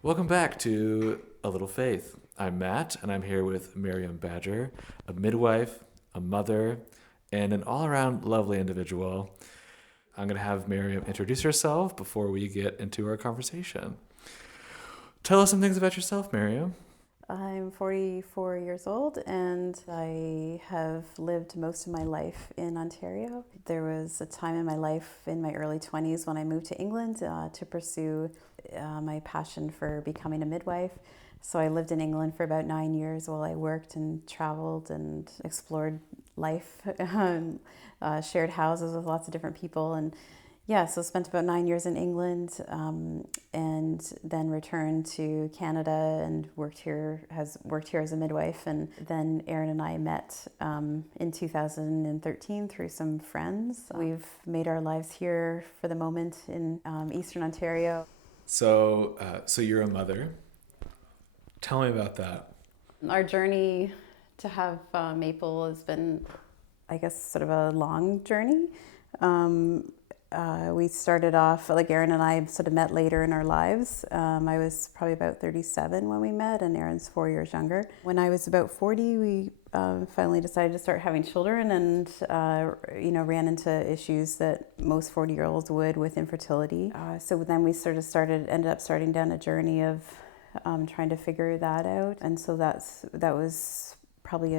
Welcome back to A Little Faith. I'm Matt, and I'm here with Myriam Badger, a midwife, a mother, and an all around lovely individual. I'm going to have Myriam introduce herself before we get into our conversation. Tell us some things about yourself, Myriam. I'm 44 years old and I have lived most of my life in Ontario. There was a time in my life in my early 20s when I moved to England to pursue my passion for becoming a midwife. So I lived in England for about 9 years while I worked and traveled and explored life, shared houses with lots of different people, and yeah, so spent about 9 years in England, and then returned to Canada and worked here as a midwife. And then Aaron and I met in 2013 through some friends. We've made our lives here for the moment in Eastern Ontario. So you're a mother. Tell me about that. Our journey to have Maple has been, I guess, sort of a long journey. We started off, like Aaron and I sort of met later in our lives. I was probably about 37 when we met, and Aaron's 4 years younger. When I was about 40, we finally decided to start having children, and ran into issues that most 40-year-olds would with infertility. So then we ended up starting down a journey of trying to figure that out, and so that was probably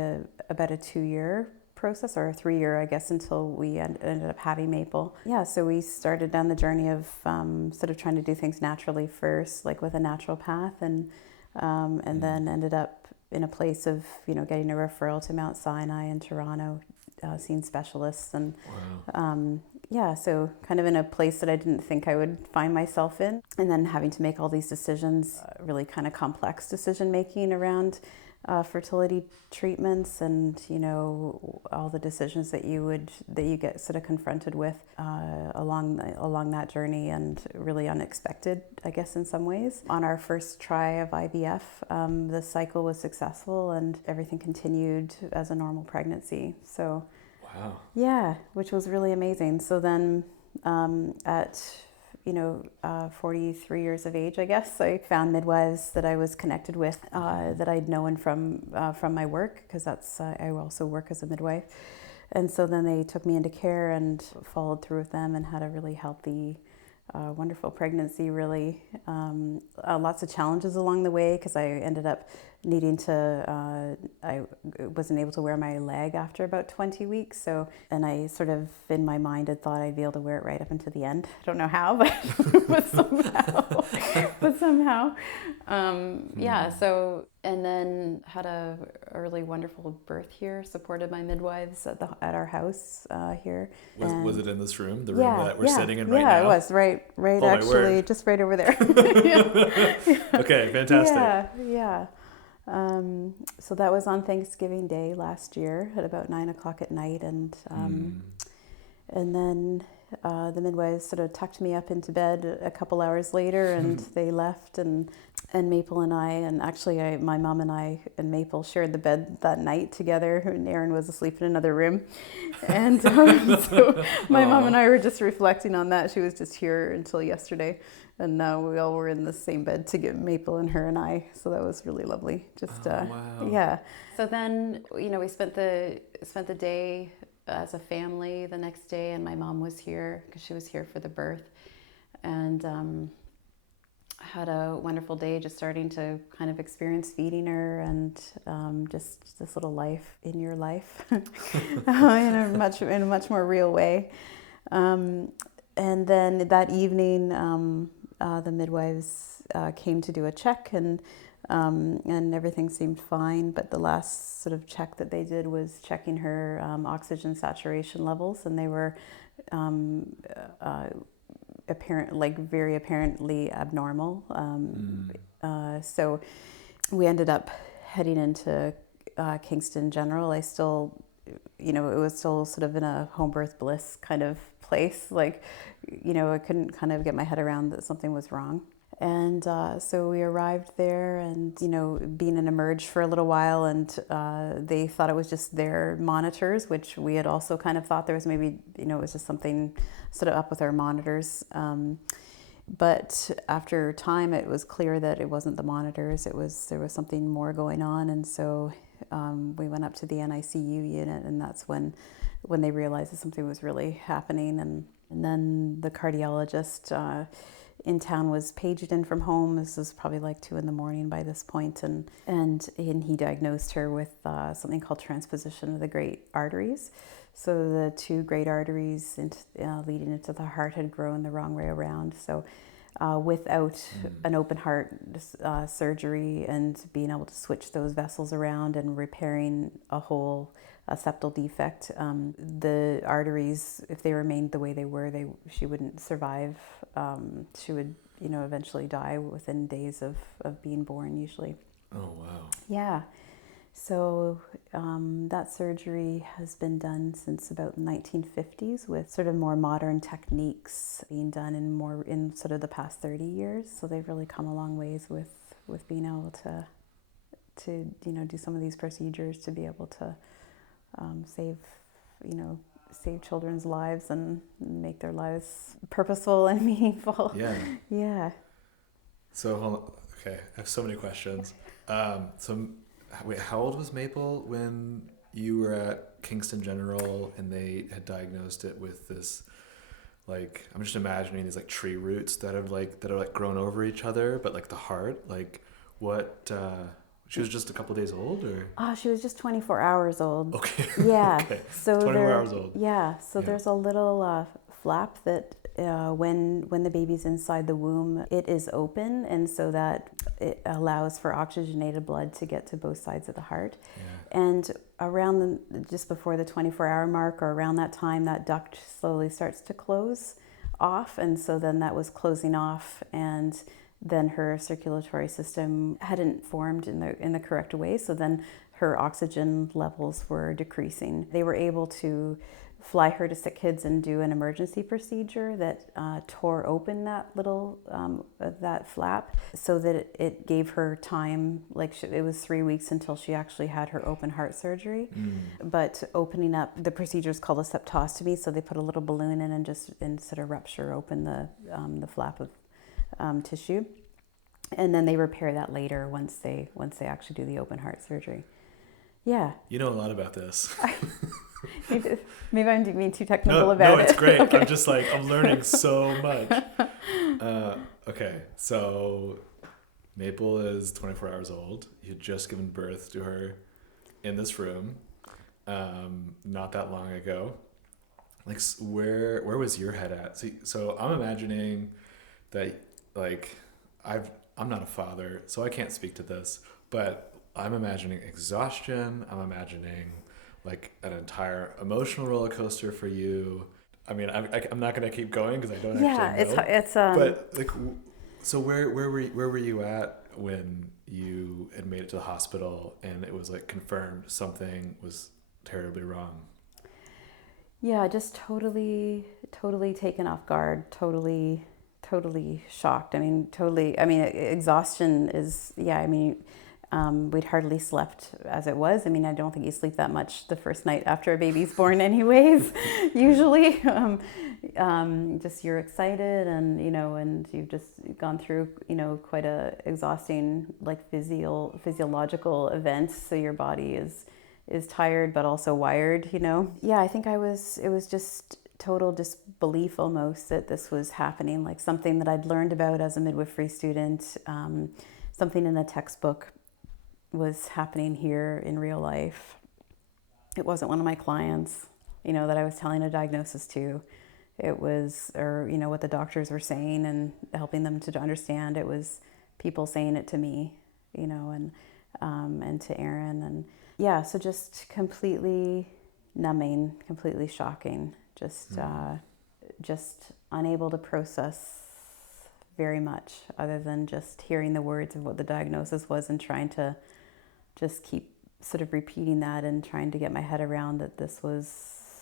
about a 2 year process, or a 3 year, I guess, until we ended up having Maple. Yeah, so we started down the journey of sort of trying to do things naturally first, like with a natural path, and then ended up in a place of getting a referral to Mount Sinai in Toronto, seeing specialists, and Wow. yeah, so kind of in a place that I didn't think I would find myself in, and then having to make all these decisions, really kind of complex decision making around fertility treatments, and all the decisions that you get sort of confronted with along that journey, and really unexpected, I guess, in some ways. On our first try of IVF, the cycle was successful and everything continued as a normal pregnancy. So Wow. yeah, which was really amazing. So then at 43 years of age, I guess, I found midwives that I was connected with, that I'd known from my work, because I also work as a midwife. And so then they took me into care and followed through with them and had a really healthy, wonderful pregnancy, really. Lots of challenges along the way, because I ended up needing to, I wasn't able to wear my leg after about 20 weeks. So, and I sort of, in my mind, had thought I'd be able to wear it right up until the end. I don't know how, but, but somehow. Yeah, so, and then had a really wonderful birth here, supported by midwives at our house here. Was And it in this room, the room yeah, that we're yeah, sitting in right yeah, it now? was right Oh my actually, word. just right over there. Yeah. Okay, fantastic. Yeah, yeah. So that was on Thanksgiving Day last year at about 9 o'clock at night, and then the midwives sort of tucked me up into bed a couple hours later, and they left, and Maple and I, and actually my mom and I and Maple shared the bed that night together, and Erin was asleep in another room, and so my mom and Aw. I were just reflecting on that. She was just here until yesterday, and now we all were in the same bed to get Maple and her and I. So that was really lovely. Just Oh, wow. yeah. So then we spent the day as a family the next day, and my mom was here because she was here for the birth, and had a wonderful day, just starting to kind of experience feeding her, and just this little life in your life in a much more real way. And then that evening, the midwives came to do a check, and everything seemed fine. But the last sort of check that they did was checking her oxygen saturation levels, and they were very apparently abnormal. So we ended up heading into Kingston General. I still, it was still sort of in a home birth bliss kind of place. Like, I couldn't kind of get my head around that something was wrong. And so we arrived there, and being in Emerge for a little while, and they thought it was just their monitors, which we had also kind of thought there was maybe it was just something sort of up with our monitors. But after time, it was clear that it wasn't the monitors. There was something more going on, and so we went up to the NICU unit, and that's when they realized that something was really happening. And then the cardiologist in town was paged in from home. This was probably like 2 a.m. by this point, and he diagnosed her with something called transposition of the great arteries. So the 2 great arteries leading into the heart had grown the wrong way around. So without an open heart surgery and being able to switch those vessels around and repairing a septal defect, the arteries, if they remained the way they were, she wouldn't survive. She would, eventually die within days of being born, usually. Oh, wow. Yeah. So that surgery has been done since about the 1950s with sort of more modern techniques being done in sort of the past 30 years. So they've really come a long ways with being able to do some of these procedures to be able to save children's lives and make their lives purposeful and meaningful. Yeah. Yeah. So, hold on. Okay, I have so many questions. Wait, how old was Maple when you were at Kingston General and they had diagnosed it with this, like, I'm just imagining these like tree roots that are grown over each other, but like the heart, like what, she was just a couple days old, or? Oh, she was just 24 hours old. Okay. Yeah. Okay. So 24 hours old. Yeah. So there's a little flap that when the baby's inside the womb, it is open, and so that it allows for oxygenated blood to get to both sides of the heart. Yeah. And around just before the 24-hour mark, or around that time, that duct slowly starts to close off, and so then that was closing off, and then her circulatory system hadn't formed in the correct way, so then her oxygen levels were decreasing. They were able to fly her to Sick Kids and do an emergency procedure that tore open that little that flap, so that it gave her time. It was 3 weeks until she actually had her open heart surgery. But opening up, the procedure is called a septostomy, so they put a little balloon in and just sort of rupture open the flap of tissue, and then they repair that later once they actually do the open heart surgery. Yeah. You know a lot about this. Maybe I'm being too technical about it. No, it's great. Okay. I'm just like, I'm learning so much. Okay, so Maple is 24 hours old. You had just given birth to her in this room not that long ago. Like, where was your head at? So I'm imagining that, like, I'm not a father, so I can't speak to this, but I'm imagining exhaustion. I'm imagining like an entire emotional roller coaster for you. I mean, I'm not going to keep going because I don't actually know. It's But like, so where were you at when you had made it to the hospital and it was like confirmed something was terribly wrong? Yeah, just totally taken off guard, totally shocked. I mean, exhaustion is, we'd hardly slept as it was. I mean, I don't think you sleep that much the first night after a baby's born anyways, usually. Just you're excited and you've just gone through, quite a exhausting, like physiological event. So your body is tired, but also wired, Yeah, I think it was just total disbelief almost that this was happening, like something that I'd learned about as a midwifery student, something in a textbook was happening here in real life. It wasn't one of my clients, that I was telling a diagnosis to. It was, what the doctors were saying and helping them to understand. It was people saying it to me, and to Aaron. And yeah, so just completely numbing, completely shocking. Just unable to process very much other than just hearing the words of what the diagnosis was and trying to just keep sort of repeating that and trying to get my head around that this was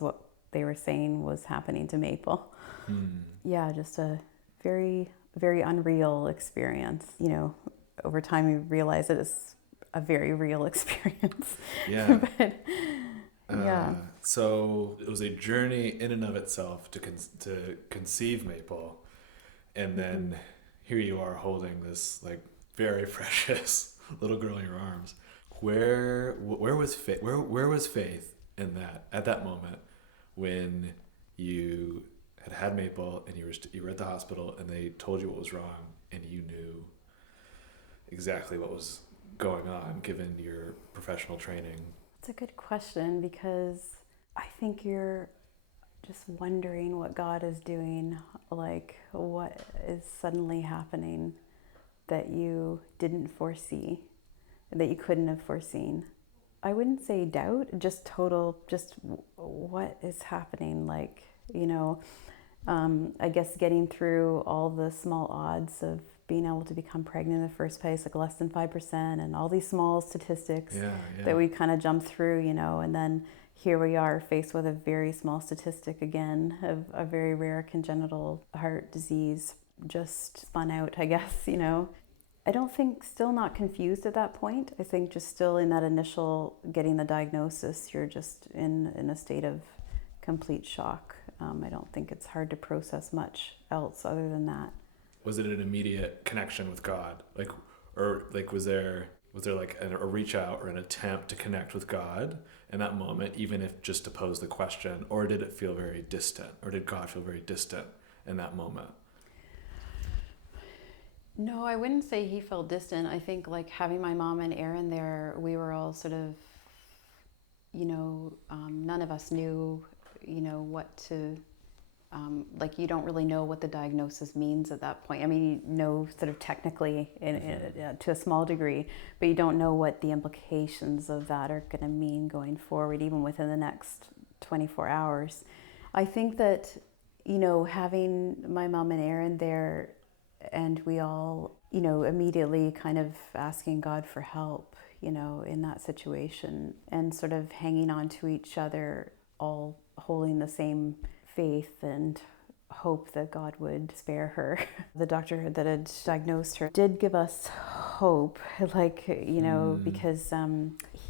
what they were saying was happening to Maple. Yeah, just a very, very unreal experience. Over time you realize that it's a very real experience. Yeah. But, yeah. So it was a journey in and of itself to conceive Maple. And then here you are holding this like very precious little girl in your arms. Where was faith? Where was faith in that at that moment when you had Maple and you were at the hospital and they told you what was wrong and you knew exactly what was going on given your professional training? It's a good question because I think you're just wondering what God is doing, like what is suddenly happening that you didn't foresee, that you couldn't have foreseen. I wouldn't say doubt, just total, just what is happening, like, I guess getting through all the small odds of being able to become pregnant in the first place, like less than 5%, and all these small statistics that we kind of jump through, and then here we are faced with a very small statistic again of a very rare congenital heart disease, just spun out, I guess, I don't think, still not confused at that point. I think just still in that initial getting the diagnosis, you're just in a state of complete shock. I don't think it's hard to process much else other than that. Was it an immediate connection with God? Was there like a reach out or an attempt to connect with God in that moment, even if just to pose the question, or did it feel very distant, or did God feel very distant in that moment? No, I wouldn't say he felt distant. I think like having my mom and Aaron there, we were all sort of, none of us knew, what to, like you don't really know what the diagnosis means at that point. I mean, you know sort of technically to a small degree, but you don't know what the implications of that are going to mean going forward, even within the next 24 hours. I think that, having my mom and Aaron there, and we all, immediately kind of asking God for help, in that situation, and sort of hanging on to each other, all holding the same faith and hope that God would spare her. The doctor that had diagnosed her did give us hope, because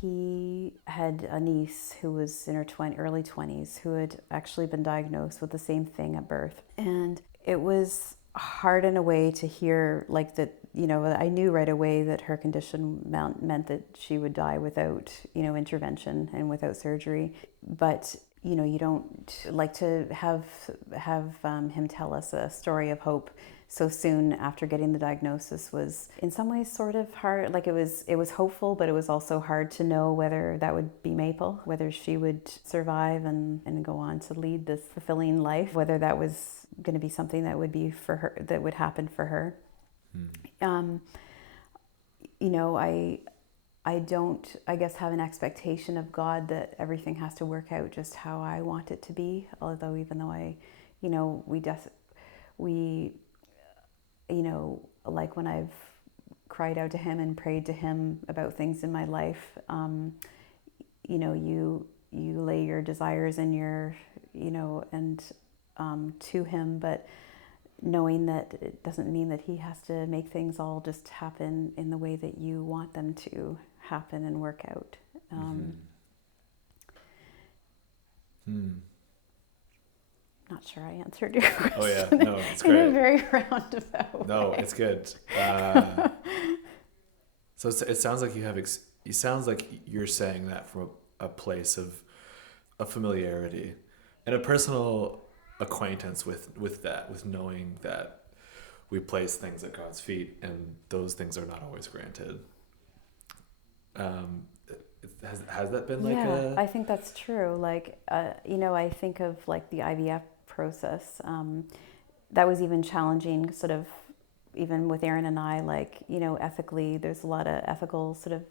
he had a niece who was in her early 20s who had actually been diagnosed with the same thing at birth. And it was hard in a way to hear like that, I knew right away that her condition meant that she would die without, intervention and without surgery. But you don't like to have him tell us a story of hope so soon after getting the diagnosis was in some ways sort of hard. Like it was hopeful, but it was also hard to know whether that would be Maple, whether she would survive and go on to lead this fulfilling life, whether that was going to be something that would be for her, that would happen for her. I don't, I guess, have an expectation of God that everything has to work out just how I want it to be. Although, even though like when I've cried out to him and prayed to him about things in my life, you lay your desires and to him, but knowing that it doesn't mean that he has to make things all just happen in the way that you want them to happen and work out. Not sure I answered your question. Oh yeah, no, it's great. In a very roundabout way. No, it's good. So it sounds like it sounds like you're saying that from a place of familiarity and a personal acquaintance with that, with knowing that we place things at God's feet and those things are not always granted. Has that been like I think that's true. Like, I think of like the IVF process. That was even challenging, sort of, even with Aaron and I, like, ethically, there's a lot of ethical sort of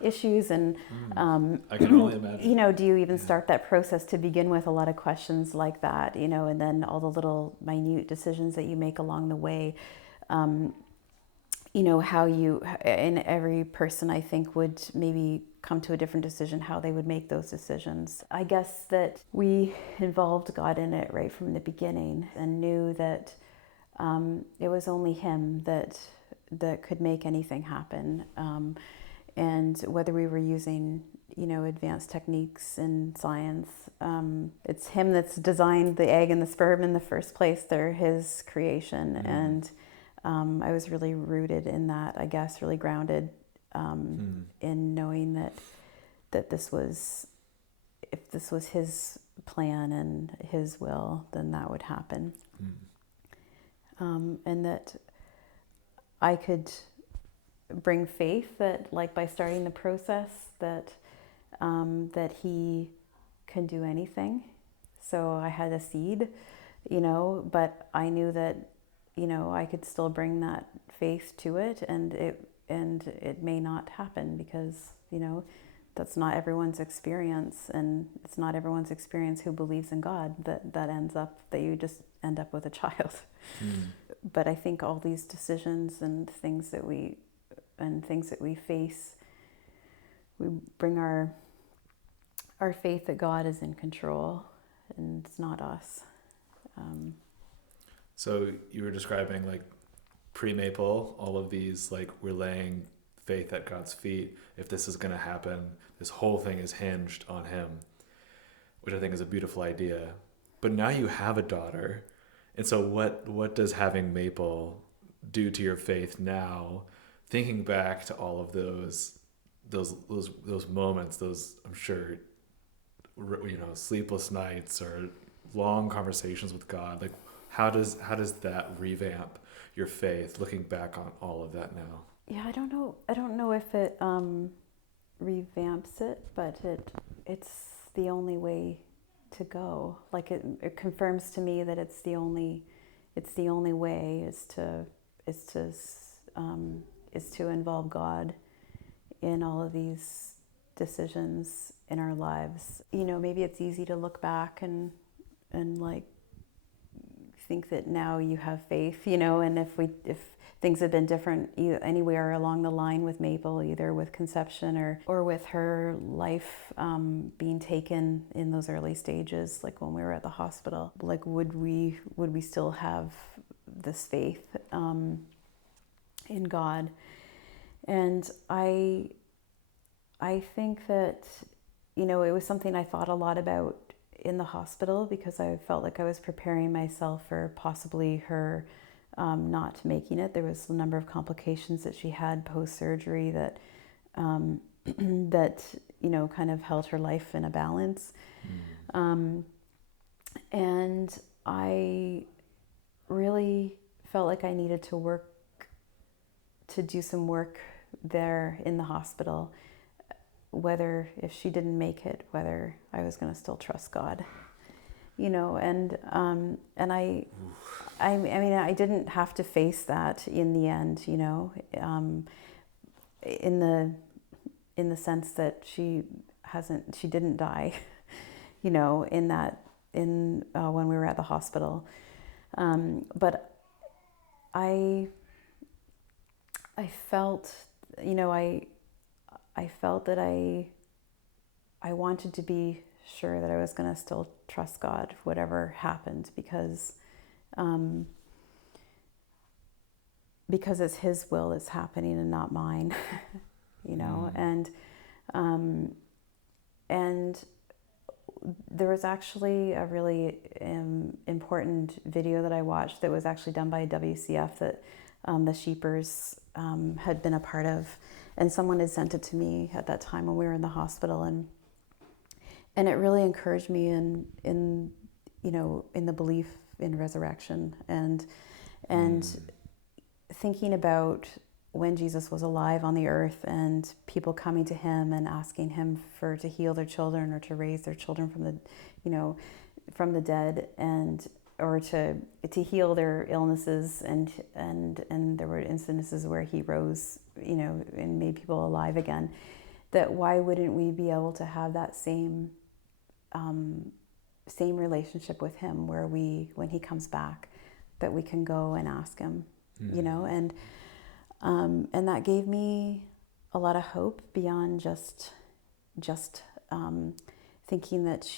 issues and I can only imagine. Do you even start that process to begin with? A lot of questions like that, and then all the little minute decisions that you make along the way. How you, and every person I think would maybe come to a different decision, how they would make those decisions. I guess that we involved God in it right from the beginning and knew that it was only him that could make anything happen. And whether we were using, advanced techniques in science. It's him that's designed the egg and the sperm in the first place. They're his creation. And I was really rooted in that, I guess, really grounded in knowing that if this was his plan and his will, then that would happen. And that I could bring faith that, like, by starting the process, that he can do anything. So I had a seed, but I knew that, I could still bring that faith to it, and it may not happen because, that's not everyone's experience, and it's not everyone's experience who believes in God that you just end up with a child. But I think all these decisions and things that we face, we bring our faith that God is in control and it's not us. So you were describing, like, pre-maple, all of these, like, we're laying faith at God's feet. If this is going to happen, this whole thing is hinged on him, which I think is a beautiful idea. But now you have a daughter. And so what does having Maple do to your faith now? Thinking back to all of those moments, those, I'm sure, sleepless nights or long conversations with God. Like, how does that revamp your faith, looking back on all of that now? Yeah, I don't know if it revamps it, but it's the only way to go. Like, it confirms to me that it's the only way is to involve God in all of these decisions in our lives. Maybe it's easy to look back and like think that now you have faith, and if things had been different anywhere along the line with Maple, either with conception or with her life being taken in those early stages, like when we were at the hospital, like would we still have this faith in God? And I think that, it was something I thought a lot about in the hospital, because I felt like I was preparing myself for possibly her not making it. There was a number of complications that she had post-surgery that kind of held her life in a balance. And I really felt like I needed to do some work there in the hospital, whether if she didn't make it, whether I was going to still trust God, and I mean, I didn't have to face that in the end, in the sense that she didn't die, when we were at the hospital. But I felt, I felt that I wanted to be sure that I was going to still trust God, whatever happened, because it's His will that's happening and not mine, and there was actually a really important video that I watched that was actually done by WCF that the Sheepers had been a part of, and someone had sent it to me at that time when we were in the hospital, and it really encouraged me in the belief in resurrection, and thinking about when Jesus was alive on the earth and people coming to him and asking him to heal their children or to raise their children from the dead, and or to heal their illnesses, and there were instances where he rose, and made people alive again. That why wouldn't we be able to have that same relationship with him, where when he comes back, that we can go and ask him, and that gave me a lot of hope beyond just thinking that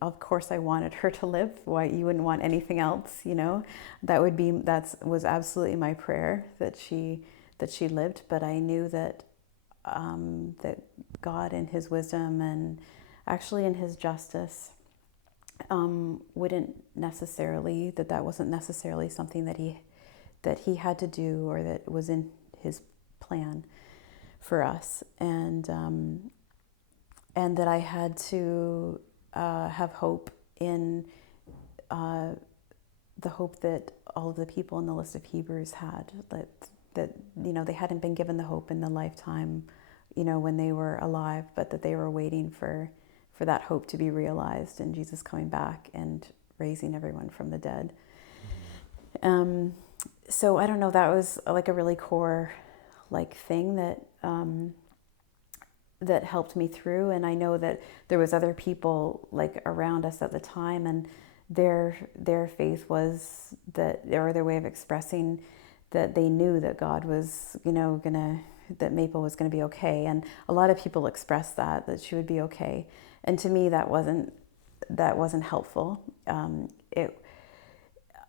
of course I wanted her to live. Why, you wouldn't want anything else, that was absolutely my prayer, that she lived. But I knew that that God in his wisdom and actually in his justice wouldn't necessarily, that wasn't necessarily something that he had to do or that was in his plan for us, and that I had to have hope in the hope that all of the people in the list of Hebrews had, that they hadn't been given the hope in the lifetime, when they were alive, but that they were waiting for that hope to be realized in Jesus coming back and raising everyone from the dead. So I don't know, that was like a really core thing that helped me through. And I know that there was other people around us at the time, and their faith was that, or their way of expressing that they knew that God was, that Maple was gonna be okay. And a lot of people expressed that she would be okay. And to me, that wasn't helpful. It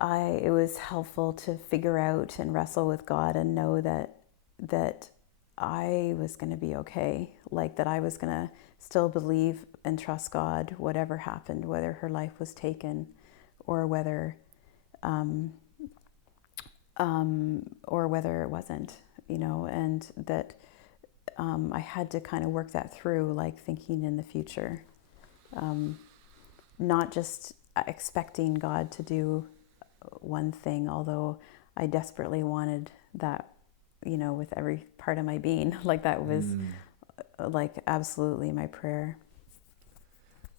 was helpful to figure out and wrestle with God and know that I was going to be okay, that I was going to still believe and trust God, whatever happened, whether her life was taken or whether it wasn't, and that I had to kind of work that through, thinking in the future, not just expecting God to do one thing, although I desperately wanted that, with every part of my being. That was absolutely my prayer.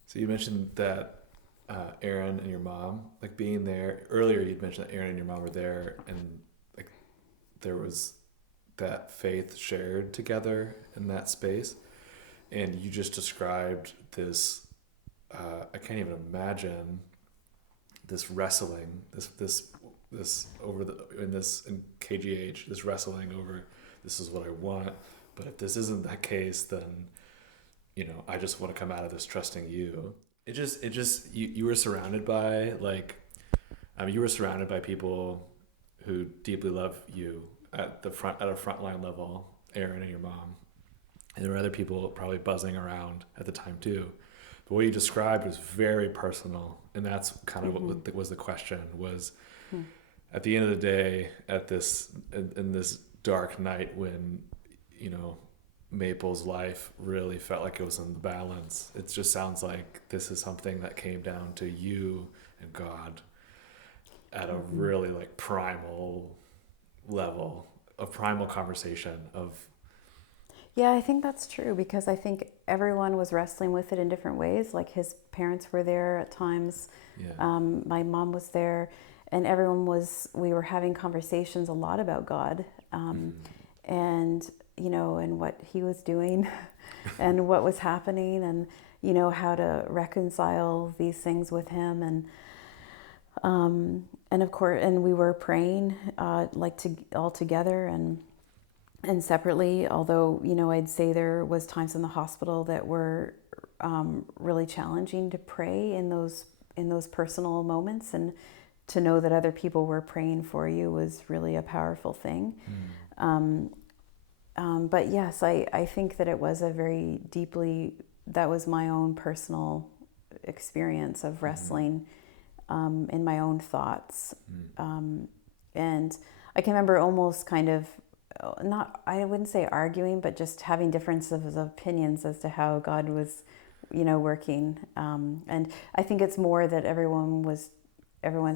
So you mentioned that Aaron and your mom, being there earlier, you'd mentioned that Aaron and your mom were there, and there was that faith shared together in that space. And you just described this, I can't even imagine this wrestling, this over in KGH, this wrestling over, this is what I want, but if this isn't that case, then I just want to come out of this trusting you. It just you were surrounded by you were surrounded by people who deeply love you at a frontline level, Aaron and your mom, and there were other people probably buzzing around at the time too. But what you described was very personal, and that's kind of what was the question was. At the end of the day, in this dark night when, Maple's life really felt like it was in the balance, it just sounds like this is something that came down to you and God at a really primal level, a primal conversation of. Yeah, I think that's true, because I think everyone was wrestling with it in different ways. His parents were there at times. Yeah. My mom was there. And we were having conversations a lot about God, and, and what he was doing and what was happening, and, how to reconcile these things with him. And of course, and we were praying, all together and separately, although, I'd say there was times in the hospital that were really challenging to pray in those personal moments, and to know that other people were praying for you was really a powerful thing. But yes, I think that it was that was my own personal experience of wrestling in my own thoughts. And I can remember almost kind of, I wouldn't say arguing, but just having differences of opinions as to how God was, working. And I think it's more that everyone's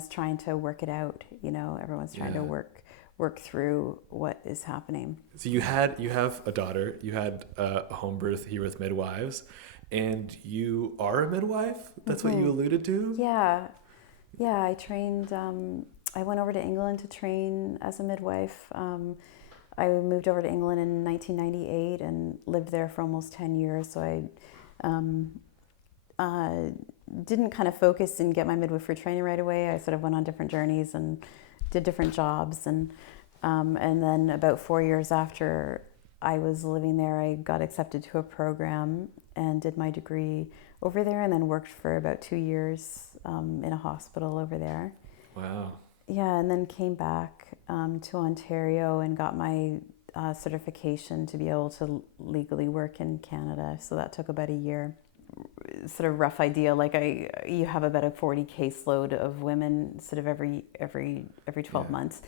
trying to work it out, everyone's trying to work through what is happening. So you have a daughter, you had a home birth here with midwives, and you are a midwife? That's what you alluded to? Yeah, I trained, I went over to England to train as a midwife. I moved over to England in 1998 and lived there for almost 10 years, so I didn't kind of focus and get my midwifery training right away. I sort of went on different journeys and did different jobs, and then about 4 years after I was living there, I got accepted to a program and did my degree over there, and then worked for about 2 years in a hospital over there. Wow. Yeah, and then came back to Ontario and got my certification to be able to legally work in Canada. So that took about a year. Sort of rough idea, like you have about a 40 caseload of women sort of every 12 months.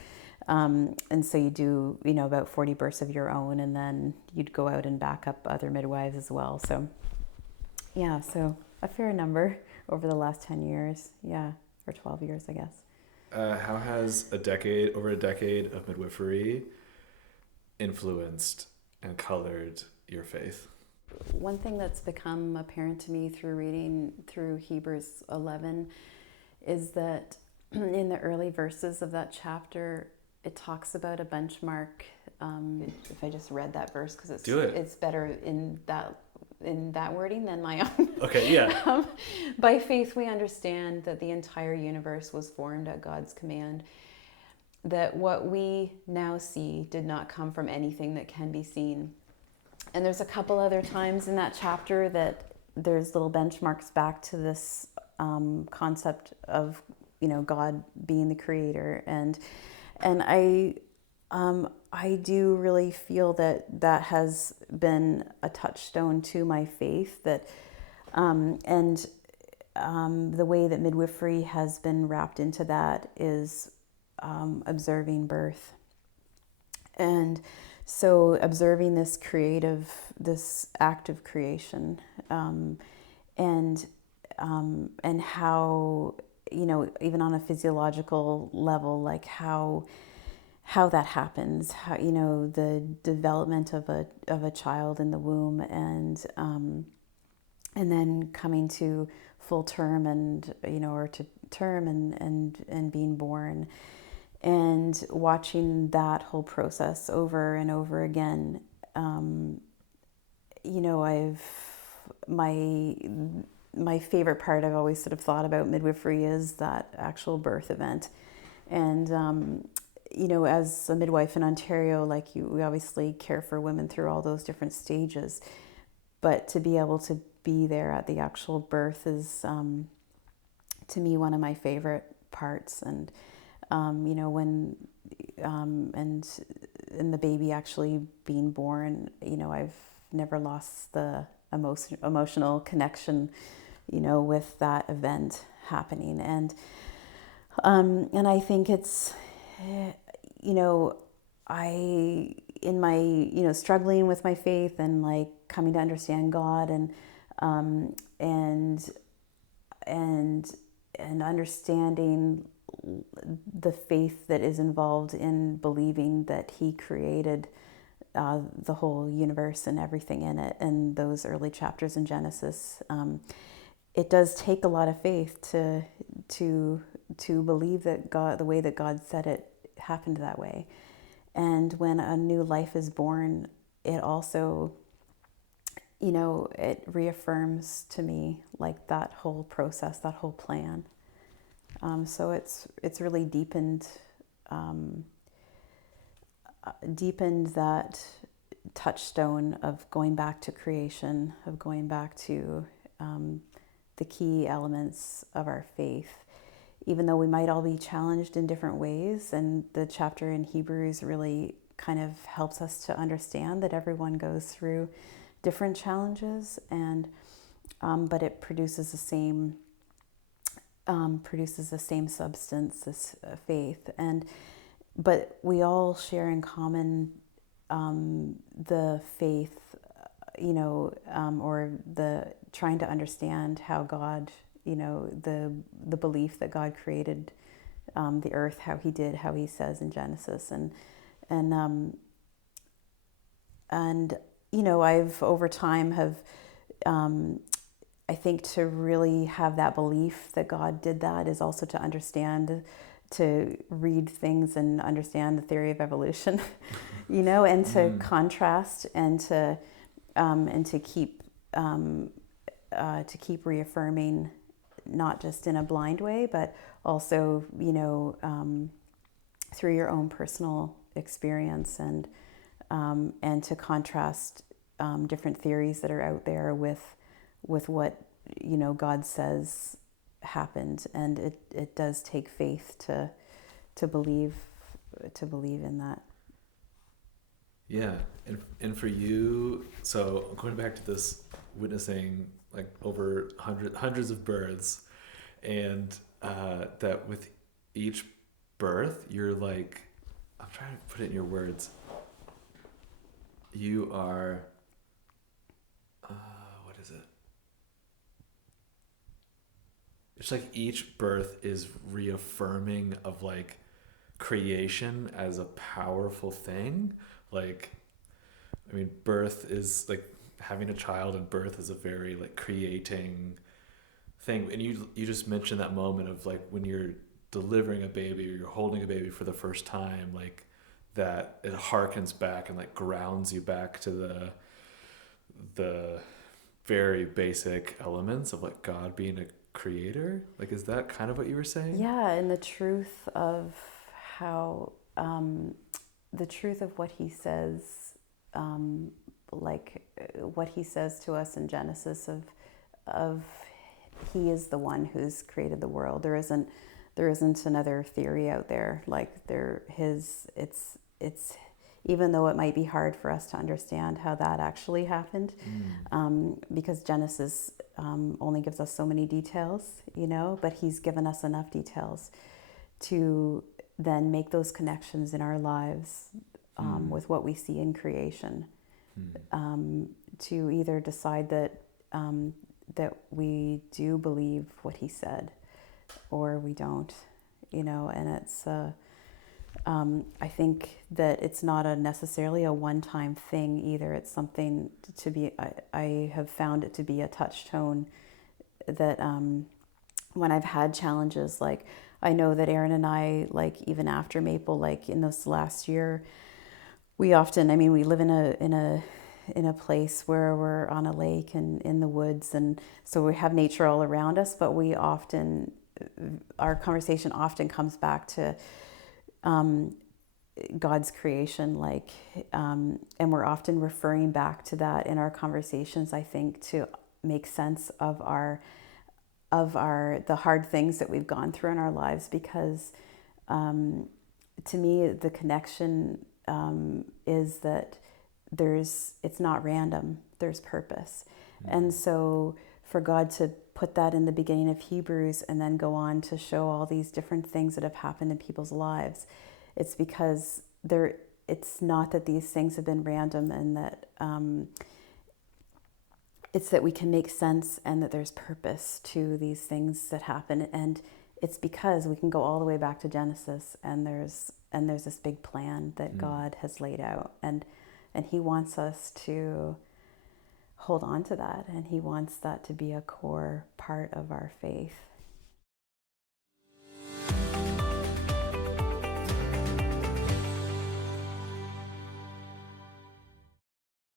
And so you do, about 40 births of your own, and then you'd go out and back up other midwives as well. So yeah, so a fair number over the last 10 years. Yeah, or 12 years, I guess. How has over a decade of midwifery influenced and colored your faith? One thing that's become apparent to me through reading through Hebrews 11 is that in the early verses of that chapter, it talks about a benchmark. If I just read that verse, because it's better in that wording than my own. Okay, yeah. By faith, we understand that the entire universe was formed at God's command, that what we now see did not come from anything that can be seen. And there's a couple other times in that chapter that there's little benchmarks back to this concept of, God being the creator. And I do really feel that has been a touchstone to my faith, that the way that midwifery has been wrapped into that is observing birth. And so observing this act of creation, and how, even on a physiological level, like how that happens, how, the development of a child in the womb, and then coming to full term, and or to term, and being born, and watching that whole process over and over again. My favorite part, I've always sort of thought about midwifery, is that actual birth event. And as a midwife in Ontario, we obviously care for women through all those different stages, but to be able to be there at the actual birth is, to me, one of my favorite parts. And when and the baby actually being born, I've never lost the emotional connection, with that event happening. And I think it's, in my, struggling with my faith, and coming to understand God, and understanding the faith that is involved in believing that He created the whole universe and everything in it, and those early chapters in Genesis. It does take a lot of faith to believe that God, the way that God said it, happened that way. And when a new life is born, it also, it reaffirms to me that whole process, that whole plan. So it's really deepened that touchstone of going back to creation, of going back to the key elements of our faith, even though we might all be challenged in different ways. And the chapter in Hebrews really kind of helps us to understand that everyone goes through different challenges, and but it produces the same substance, this faith. But we all share in common the faith, or the trying to understand how God, the belief that God created the earth, how He says in Genesis, and I've over time have, I think, to really have that belief that God did that is also to understand, to read things and understand the theory of evolution, and to contrast, and to keep reaffirming, not just in a blind way, but also, through your own personal experience, and to contrast different theories that are out there with what God says happened. And it does take faith to believe in that. Yeah, and for you, so going back to this witnessing like over hundreds of births, and that with each birth, you're like, I'm trying to put it in your words. You are, what is it? It's like each birth is reaffirming of like creation as a powerful thing. Like, I mean, birth is like having a child, and birth is a very like creating thing. And you just mentioned that moment of like when you're delivering a baby or you're holding a baby for the first time, like that it harkens back and like grounds you back to the very basic elements of like God being a creator. Like, is that kind of what you were saying? Yeah, and the truth of how, the truth of what he says, what he says to us in Genesis of he is the one who's created the world. There isn't another theory out there. Like it's even though it might be hard for us to understand how that actually happened, because Genesis only gives us so many details, but he's given us enough details to then make those connections in our lives with what we see in creation, to either decide that we do believe what he said or we don't, and it's I think that it's not necessarily a one-time thing either. It's something to be, I have found it to be a touchstone that when I've had challenges, like I know that Aaron and I, like even after Maple, like in this last year, we often, I mean, we live in a place where we're on a lake and in the woods, and so we have nature all around us, but our conversation often comes back to God's creation, and we're often referring back to that in our conversations, I think, to make sense of the hard things that we've gone through in our lives, because to me the connection is that it's not random, there's purpose. And so for God to put that in the beginning of Hebrews and then go on to show all these different things that have happened in people's lives, it's because it's not that these things have been random, and that it's that we can make sense and that there's purpose to these things that happen. And it's because we can go all the way back to Genesis, and there's this big plan that God has laid out, and he wants us to hold on to that, and he wants that to be a core part of our faith.